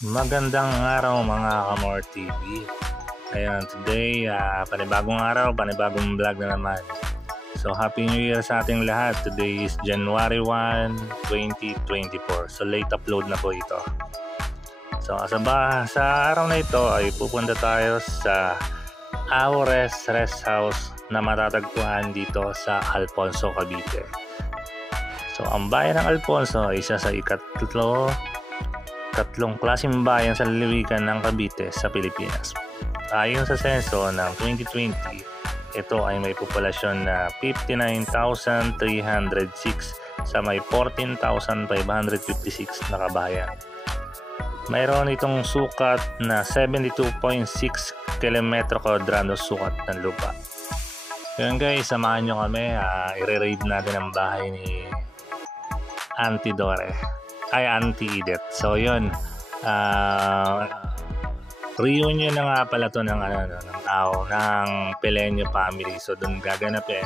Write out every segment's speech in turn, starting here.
Magandang araw mga Kamor TV. Ayan, today, panibagong araw, panibagong vlog na naman. So, Happy New Year sa ating lahat. Today is January 1, 2024. So, late upload na po ito. So, sa araw na ito ay pupunta tayo sa Aures Rest House na matatagpuan dito sa Alfonso, Cavite. So, ang bayan ng Alfonso ay isa sa tatlong klaseng bayan sa lalawigan ng Cavite sa Pilipinas. Ayon sa senso ng 2020, ito ay may populasyon na 59,306 sa may 14,556 na kabahayan. Mayroon itong sukat na 72.6 km² sukat ng lupa. Ngayon guys, samahan nyo kami, i-raid natin ang bahay ni Auntie Edith. So yun, reunion na nga pala to ng Pelenyo family. So doon gaganapin,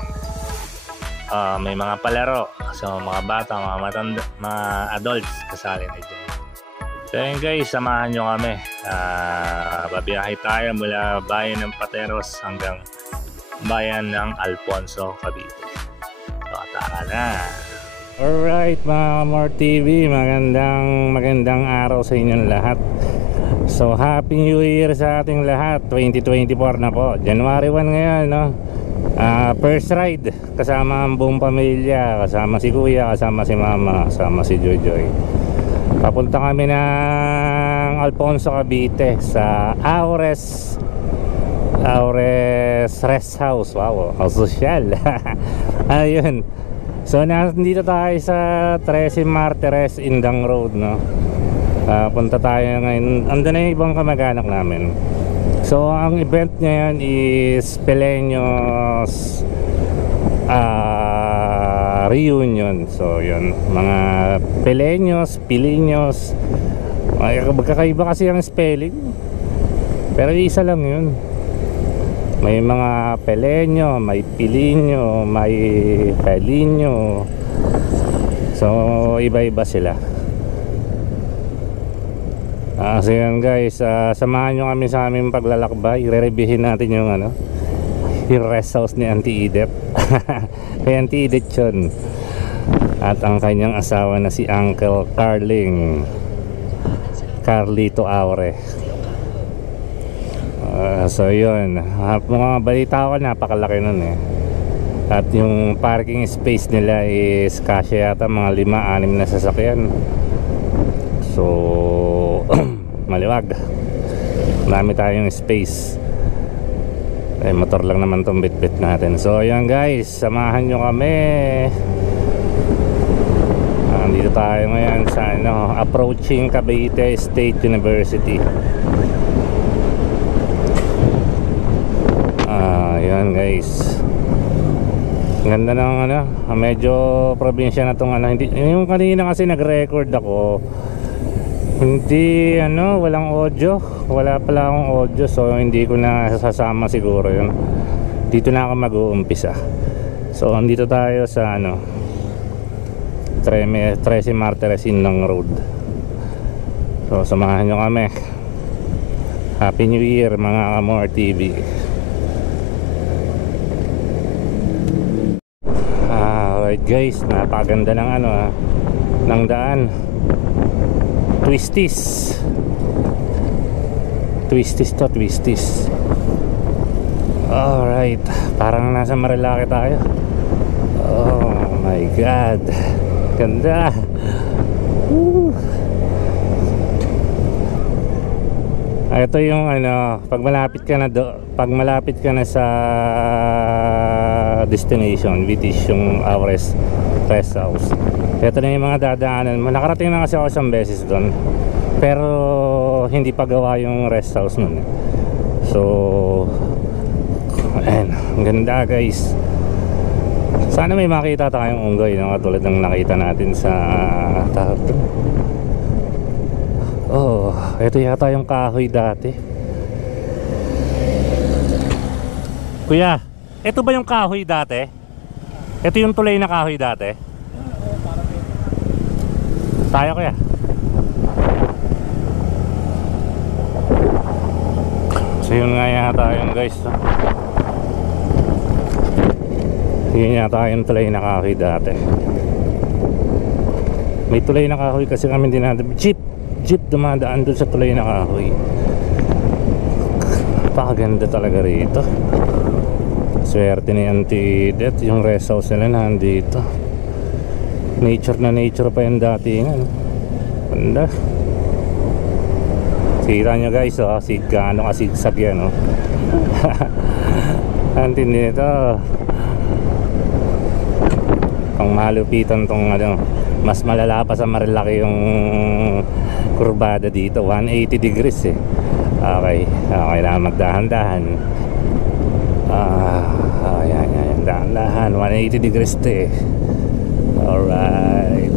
may mga palaro, so mga bata, mga matanda, mga adults kasali na dyan. So yun guys, samahan nyo kami. Babiyahe tayo mula bayan ng Pateros hanggang bayan ng Alfonso, Cavite. So tara na. Alright mga Kamor TV, magandang araw sa inyong lahat. So Happy New Year sa ating lahat. 2024 na po, January 1 ngayon, no? First ride kasama ang buong pamilya, kasama si kuya, kasama si mama, kasama si Jojoy. Papunta kami ng Alfonso, Cavite sa Aures Rest House. Wow, ang sosyal. Ayun. So nandito tayo sa 13 Martires Indang Road, no? Punta tayo ngayon. Andun na yung ibang kamag-anak namin. So ang event ngayon is Pelenyo's reunion. So yun, mga Pilinyos. Magkakaiba kasi ang spelling, pero isa lang yun. May mga Pelenyo, may Pilinyo, may Pelinyo. So iba-iba sila. So yan guys, samahan nyo kami sa aming paglalakbay. I-reviewin natin yung rest house ni Auntie Edith. Kay Auntie Edith yun. At ang kanyang asawa na si Uncle Carlito Aure. So yun, mga balita ko, napakalaki nun eh. At yung parking space nila is kasya yata mga 5-6 na sasakyan. So maliwag, marami tayong space. Motor lang naman tong bitbit natin. So yun guys, samahan nyo kami. Dito tayo ngayon sa approaching Cavite State University. Yan guys, ganda ng medyo probinsya na tong hindi, yung kanina kasi nag-record ako, hindi walang audio, wala pala akong audio, so hindi ko na sasama siguro yun. Dito na ako mag-uumpisa. So andito tayo sa 13 Martires Indang Road. So samahan nyo kami. Happy New Year mga Kamor TV. Alright guys, napakaganda ng ng daan. Twisties to. Alright, parang nasa Marilaki tayo. Oh my god, ganda. Woo. Ito yung pag malapit ka na sa destination, which is yung Aures Rest House. Ito na yung mga dadaanan. Nakarating na kasi ako isang beses doon, pero hindi pa gawa yung rest house nun. So ayan, ang ganda guys. Sana may makita tayong unggoy, katulad ng nakita natin sa ito yata yung kahoy dati. Kuya, ito ba yung kahoy dati? Ito yung tulay na kahoy dati? Tayo kuya. So yun nga yata yung guys, no? Yun yata yung tulay na kahoy dati. May tulay na kahoy kasi kami dinadaan. Jeep dumadaan dun sa tulay na kahoy. Napakaganda talaga rito. Swerte ni Auntie Det, yung rest house nila nandito. Nature na nature pa yung datingan. Ganda. Kita nyo guys, oh, gaano kasigsag yan, oh. Ang tindi nito. Pang malupitan tong ano, mas malala pa sa Marilaki yung kurbada dito. 180 degrees eh. Okay lang magdahan-dahan. Yan, dahan-dahan. 180 degrees to eh. Alright.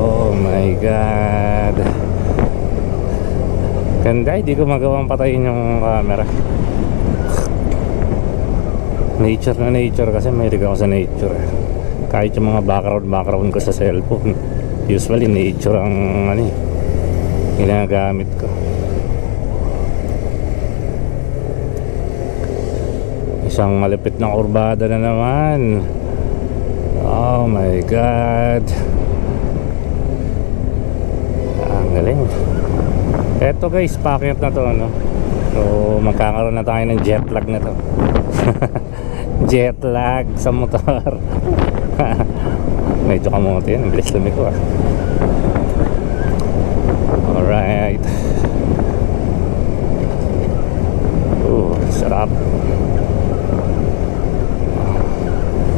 Oh my God. Ganda, hindi ko magawang patayin yung camera. Nature na nature kasi mahilig ako sa nature. Kahit yung mga background ko sa cellphone, usually nature ang ginagamit ko. Isang malapit na kurbada na naman. Oh my God. Ang galing. Eto guys, packet na to, no? So magkakaroon na tayo ng jet lag na to. Jet lag sa motor. Medyo kamote yan, ang bilis lumiko ah. Alright. Sarap.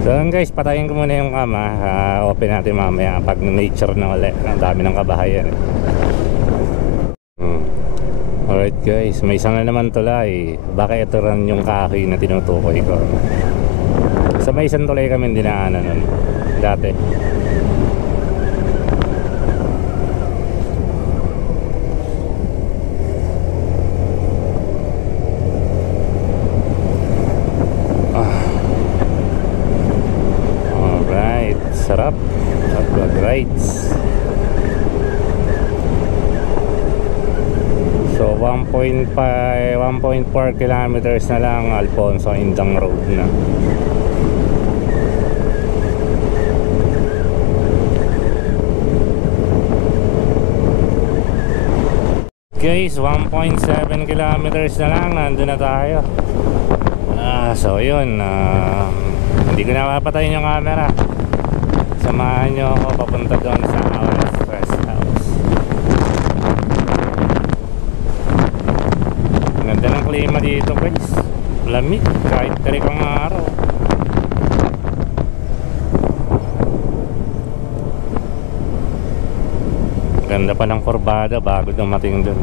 So guys, patayin ko muna yung kama. Open natin mamaya pag nature na ulit. Ang dami ng kabahayan eh. Alright guys, may isang na naman tulay. Baka ito rin yung kahoy na tinutukoy ko. Sa may isang tulay kami dinaanan nun dati. Alright, sarap. Sarap rides. So 1.4 kilometers na lang Alfonso Indang Road na. Guys, 1.7 kilometers na lang, nandun na tayo. So yun, hindi ko na papatayin yung camera. Samahan nyo ako papunta doon sa rest house. Ganda ng klima dito guys, lamig kahit tarik ang araw. Ganda pa ng kurbada bago dumating dun.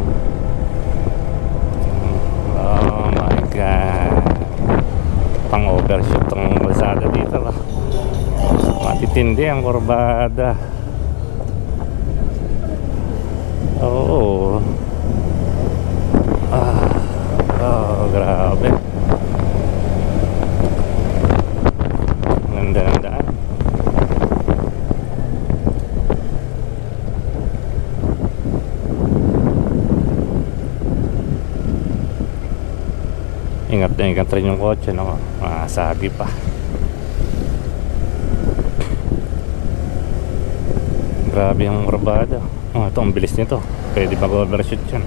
Oh my God, pang overshoot tong kalsada dito ba. Matitindi ang kurbada. Oo. Grabe. Ganda ng daan. Ingat na ingat rin yung kotse, no? Masagi pa. Grabe yung kurbada. Ito ang bilis nito. Pwede mag-overshoot yan.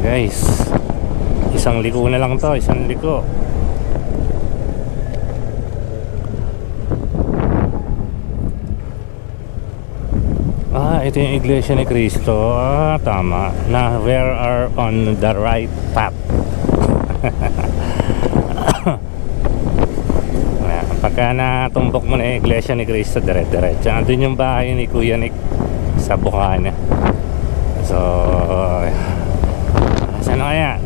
Guys, isang liko na lang to, isang liko. ito yung Iglesia ni Cristo. Tama. Na we are on the right path. Pagka natumbok mo na yung Iglesia ni Cristo, dire-diretso. Andun yung bahay ni Kuya Nick sa Bukana. So, saan na kaya?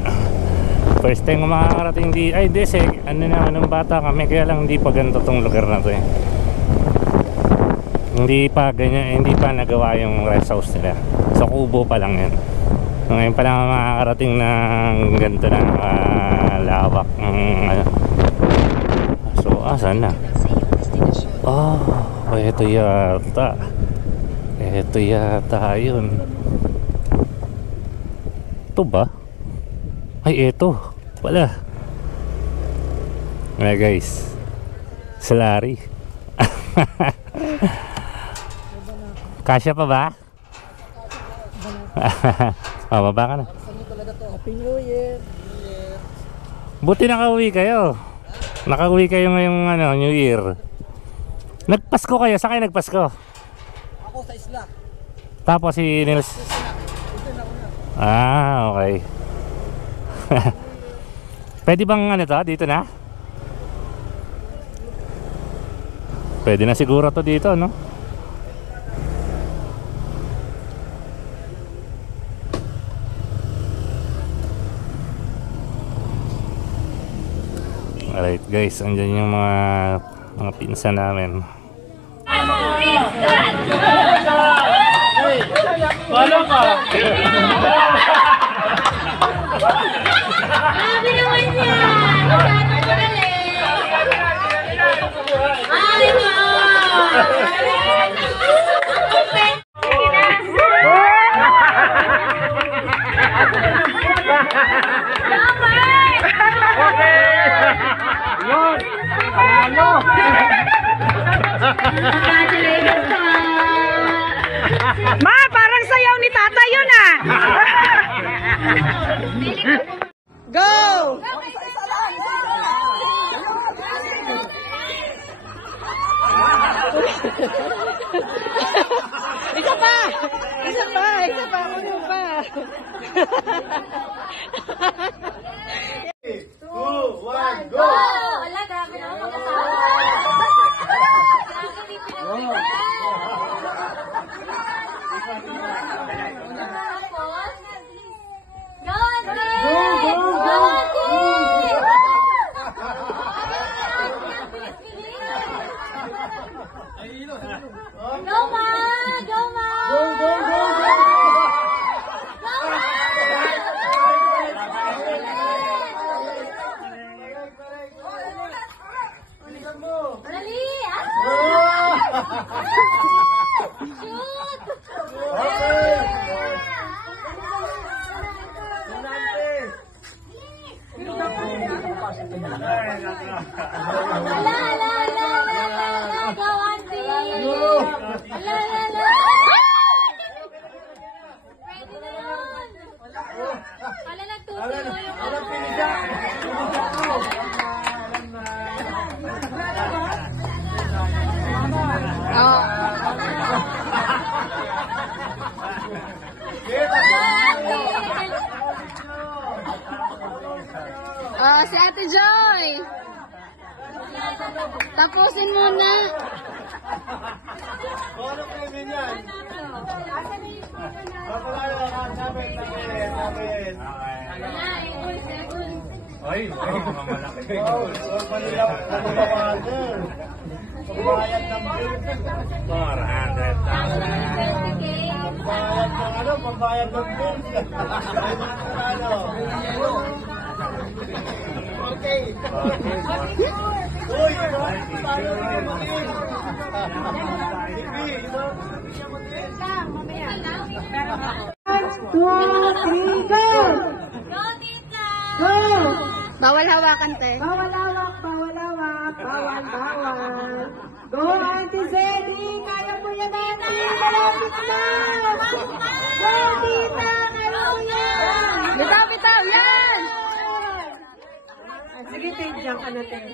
First time ko makakarating di... Ay, ano naman, nung bata kami, kaya lang hindi pa ganito tong lugar na to eh. Hindi pa ganyan, hindi pa nagawa yung rest house nila. So kubo pa lang yan. So, ngayon pa lang makakarating ng ganito na lawak ano. So saan na? Ito yata. Ito yata yun. Ito ba? Ay, ito wala. Guys, salary. Kasya pa ba? Baba ka na. Happy New Year. Buti nakauwi kayo. Nakauwi kayo ngayong New Year. Nagpasko kayo? Saan kayo nagpasko? Ako sa isla. Tapos si Nils. Okay. Pwede bang to? Dito na? Pwede na siguro to dito, no? Alright guys, andyan yung mga pinsan namin. Wala ka! Grabe naman yan! Ay, Yun! Ano? congratulations ka! Ma, parang sayaw ni tata yun ah! Go! Isa pa! Isa pa! Isa pa! Ano pa? 2, 1, go! Wala, grabe naman mag-asawa. Go, Ma! Go, Ma! Go, go, go, go! Dali! Shoot! Go, Auntie! Ala! Pwede na yun! Ala, nagtutulo yung Si Ate Joy! Tapusin muna! Ano kayo yan? Lapit. Ay, mamalaki. Manila Father. Pagbayad ng bill. 400,000. Pagbayad ng bill. Okay. Uy, Go, Tita! Bawal hawakan, te. Bawal hawak, bawal hawak, bawal, bawal. Go, Auntie Zeddy! Kaya mo yan, Auntie! Malapit na! Go, Tita! Kaya mo yan! Bitaw, yan! Sige, Ted, diyan ka na, Ted.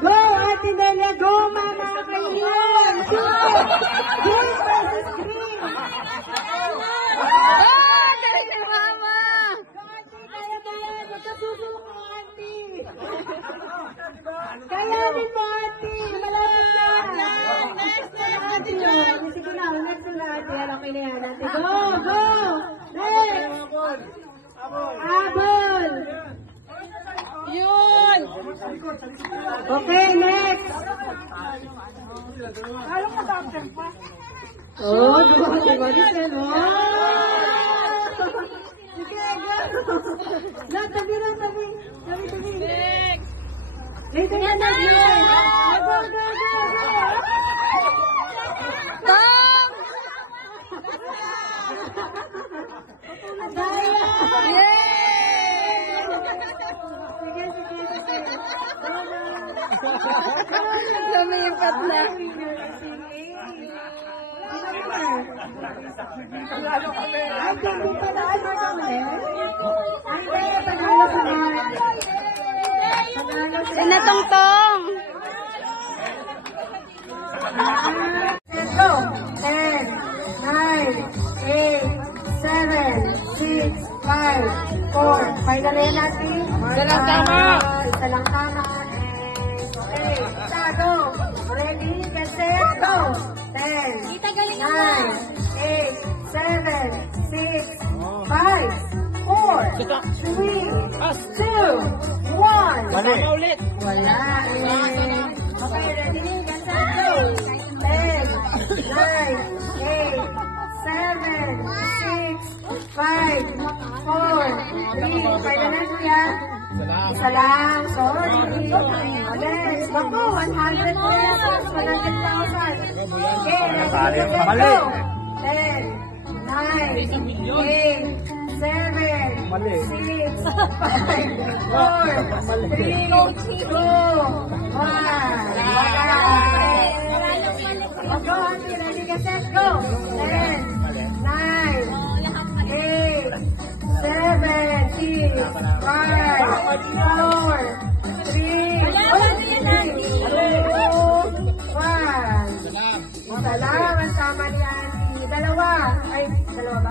Go, Ate Delia! Go, Mama! Kayo! Go! Green versus green! Next na natin. Yan, okay na yan. Ate. Go! Go! Next! Abol! Yun! Okay, next! Oh, diba din oh! Sige, go! No, tabi. Next! Later na na! Go! Tom! Daya! Yay! Sige. Lumipat na. Ay, hindi pa na ano kami. Ay, kaya panalo ka na. Sinatongtong! Let's go. 10, 9, 8, 7, 6, 5, 4. Finally natin. Isa lang tama. Isa lang tama. Okay. Isa, go. Ready, get set, go. 10, Tita, galing 9, mo. 8, 7, 6, 5, 4, 3, 2, 1. Mali. Ulit. Wala eh. Okay, ready? Get set, go. 10, 9, 8, 7, 6, 5, 4, 3. Final na kuya. Isa lang. Sorry. Again. Bako, 100 pesos. 100,000. Okay, ready? Get set, go. 10, 9, 8, 7, Mali. 6, 5, 4, 3, 2, 1. Go, Auntie. Ready, get set, go. 10, 9, 8, 7, 6, 5, 4, 3, 2, 1. Isa lang ang tama ni Auntie. Dalawa. Ay, dalawa ba?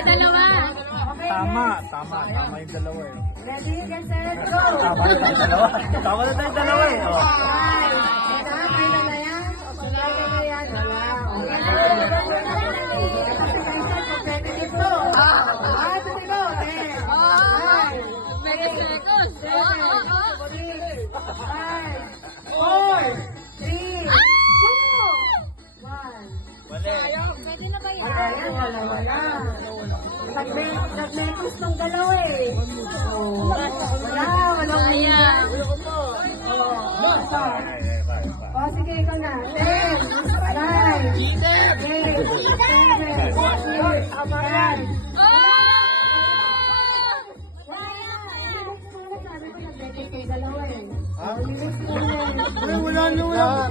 Dalawa. Okay, Tama next. yung dalawa eh. Ready, get set, go. Tama na tayong dalawa eh. Oh. Ay, kailan na yan? Kailan na yan? Wala. Competitive to. Sige, go. 10, 9, Mega seconds. 7, Oo. 6, 5, 4, 3, 2, 1. Pwede na ba yan? Wala. Nag-necklace ng dalawa eh. Wala. Sayang. O, sige, ikaw na. 10, 9, 8, 7, 6, 5, Oh! Wala nyo yan.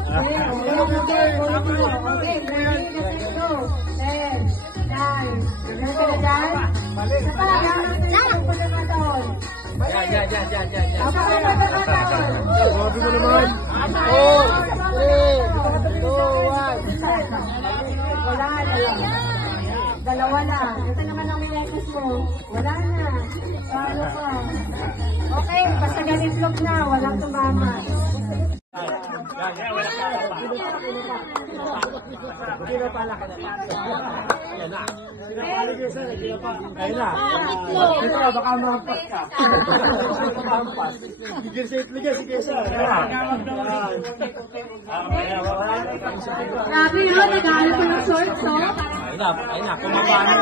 Sabi mo naman. 4, 3, 2, 1. Wala na. Dalawa na. Ito naman ang necklace mo. Wala na. Paano ka? Okay, basta ganit-vlog na. Walang tumama. Ayun na. Ito na, baka mahampas ka. Mahampas. Sige, sir. Grabe yun, nag-aaral ko yung shorts, no? Ayun na, kumaba na.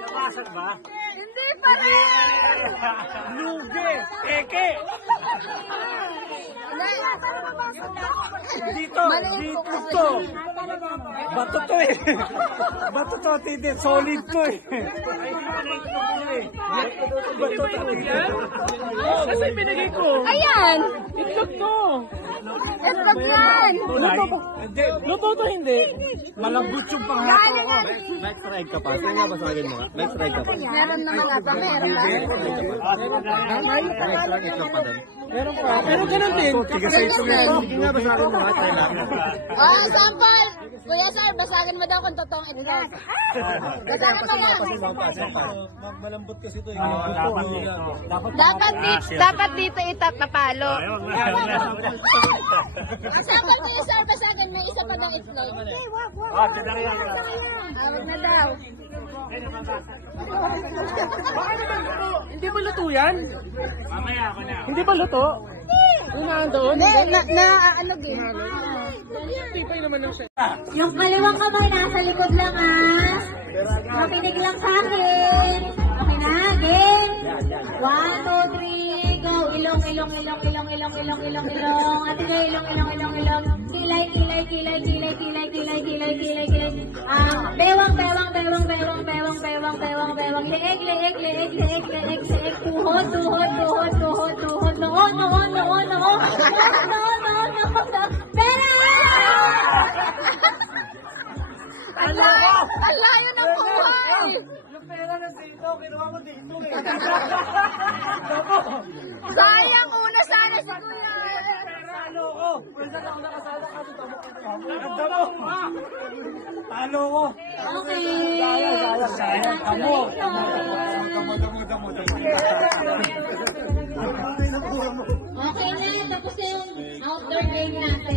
Nabasag ba? Hindi pa rin! Lugi! Eke! Dito to. Bato to eh. Bato to, titi. Solid to eh. Hindi ba itlog yan? Kasi binigay ko. Ayan! Itlog to. Itlog yan! Hindi. Luto to hindi. Malambot yung panghalo ko. May strike ka pa. Sige nga basagin mo. May strike ka pa. Meron naman ata, meron ba? May strike itlog pa doon. Meron pa. Pero ganun din. Sige sa itlog ito. Sige nga basagin mo. Try natin. Oh, sample! Kuya Sir, basagin mo daw kung totoong itlog. Basagin mo lang. Malambot kasi ito. Dapat dito itap na palo. Sample Kuya Sir, basagin may isa pa daw itlog. Wag na daw. Hindi ba luto yan? Hindi ba luto? Yung nandoon? Ano din? Yung kaliwang kamay nasa likod lang makinig lang sa akin. Okay na, game. 1, 2, 3, go. Ilong. Ate kayo, ilong. Kilay. Bewang. Leeg. Tuhod. Noon. Pera! Ang layo ng buhay! Yung pera na dito, kinuha mo dito eh. Sayang una sana si Kuya. Talo ko. Pwede na ako nakasala ka dito. Talo ko. Talo ko. Okay. Sayang kamo. Okay na, tapos na yung outdoor game natin.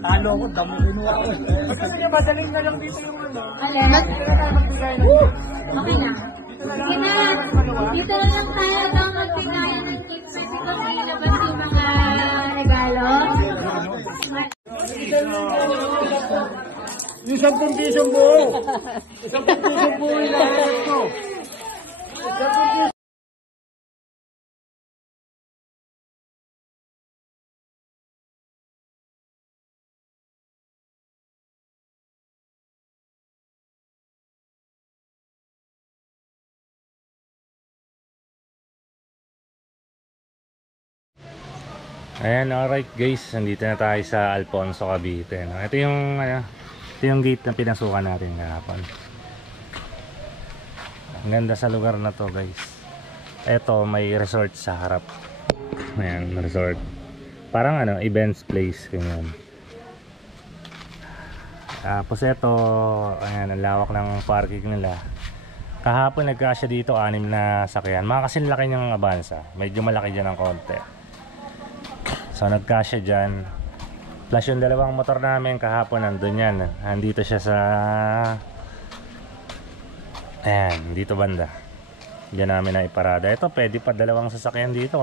Talo ko, damo kinuha ko. Kasi nga madaling na lang dito yung ano. Alin? Okay na. Sige na. Dito lang tayo hanggang magbigayan ng tips. Pwede ko ilabas yung mga regalo. Yung 10 piso buo. 10 piso buo ilahat ko. Ayan, alright guys, nandito na tayo sa Alfonso, Cavite, no? Ito yung gate na pinasukan natin kahapon. Ang ganda sa lugar na to guys. Ito, may resort sa harap. Ayan, resort. Parang events place, ganyan. Tapos ito, ayan, ang lawak ng parking nila. Kahapon nagkasya dito 6 na sakyan. Mga kasing laki niyang Avanza. Medyo malaki dyan ng konti. So nagkasya dyan. Plus yung dalawang motor namin kahapon nandun yan. Nandito siya sa ayan, dito banda. Diyan namin na iparada. Ito pwede pa dalawang sasakyan dito.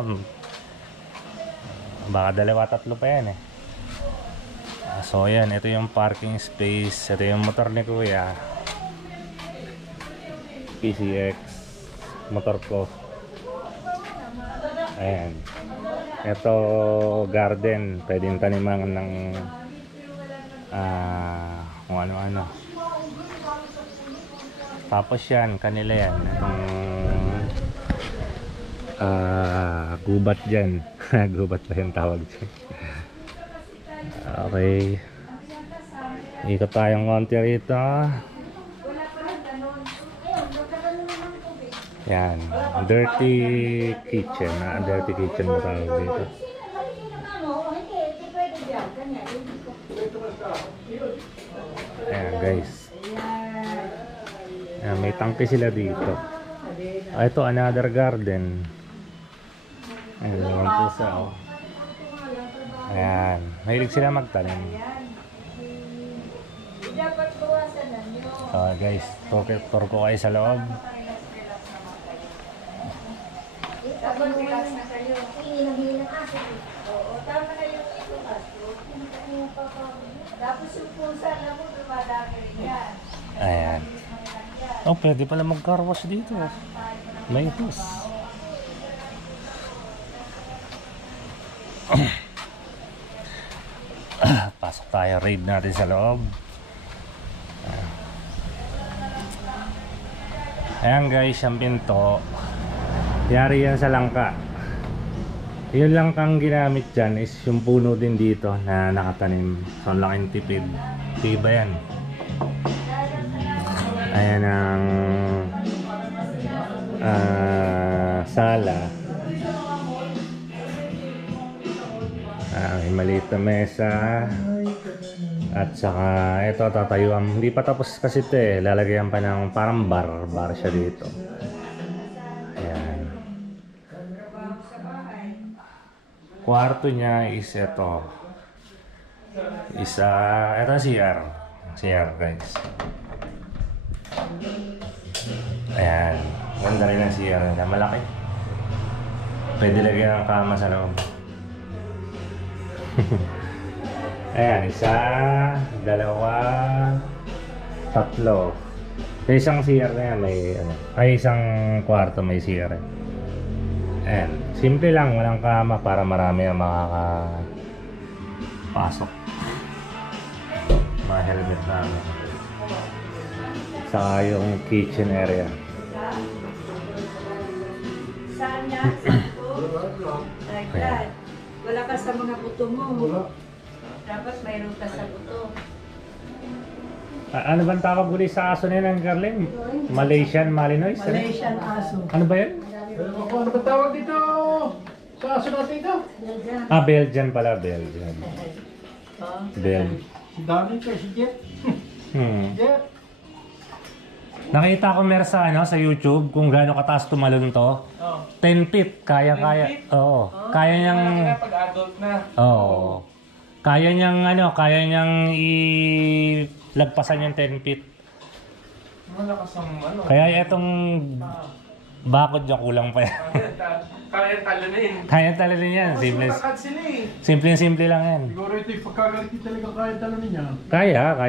Baka 2-3 pa yan eh. So ayan, ito yung parking space. Ito yung motor ni Kuya PCX motor ko. Ayan. Ito garden, pwedeng taniman ng kung ano-ano. Tapos yan, kanila yan. Itong gubat dyan. Gubat pa yung tawag dyan. Okay. Ikot tayong konti rito. Yan, dirty kitchen. Dirty kitchen mo tawag dito. Ayan guys. Ayan, may tangke sila dito. Ito another garden. Ayan, naman pusa oh. Ayan, mahilig sila magtanim. So guys, tour ko kayo sa loob. Ayan. Oh, pwede pala mag-car wash dito. May itos. Pasok tayo, raid natin sa loob. Ayan guys, yung pinto. Yari yan sa langka. Yung langkang ginamit dyan is yung puno din dito na nakatanim. So ang laking tipid. Tiba yan. Ayan ang sala. May maliit na mesa. At saka ito tatayuan. Hindi pa tapos kasi ito eh. Lalagyan pa ng parang bar siya dito. Ayan. Kwarto niya is ito. Ito CR. CR guys. Ayan. Ganda rin ang CR niya. Malaki. Pwede lagyan ng kama sa loob. Ayan, isa, dalawa, tatlo. Sa isang CR na yan, isang kwarto may CR. Ayan, simple lang, walang kama para marami ang makakapasok. Mga helmet namin. Saka yung kitchen area. Saan yan? Like that. Wala ka sa mga buto mo. Dapat mayroon ka sa buto. Ano bang tawag ulit sa aso nila ng Garlin? Malaysian Malinois? Malaysian aso. Ano ba yan? Ano ba tawag dito? Sa aso natin ito? Belgian pala, Belgian. Si Dani ka, si Jet. Jet. Nakita ko meron sa YouTube kung gaano kataas tumalon to. 10 feet, kaya. Oo. Kaya niyang Pag-adult na. Oo. Kaya niyang ilagpasan yung 10 feet. Malakas ang Kaya itong bakod niya kulang pa yan. Kaya talunin. Kaya talunin yan. Simple lang yan. Siguro ito yung pagkagalit talaga kaya talunin niya. Kaya.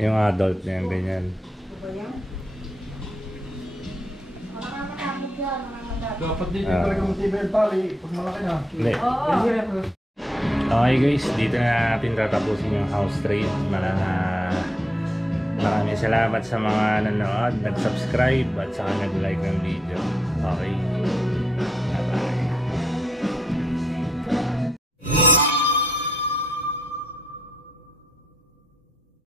Yung adult niyan, ganyan. Dapat dito talaga matibay ang tali pag malaki na. Hindi. Okay guys, dito na natin tatapusin yung house trade. Maraming salamat sa mga nanonood, nag-subscribe at saka nag-like ng video. Okay.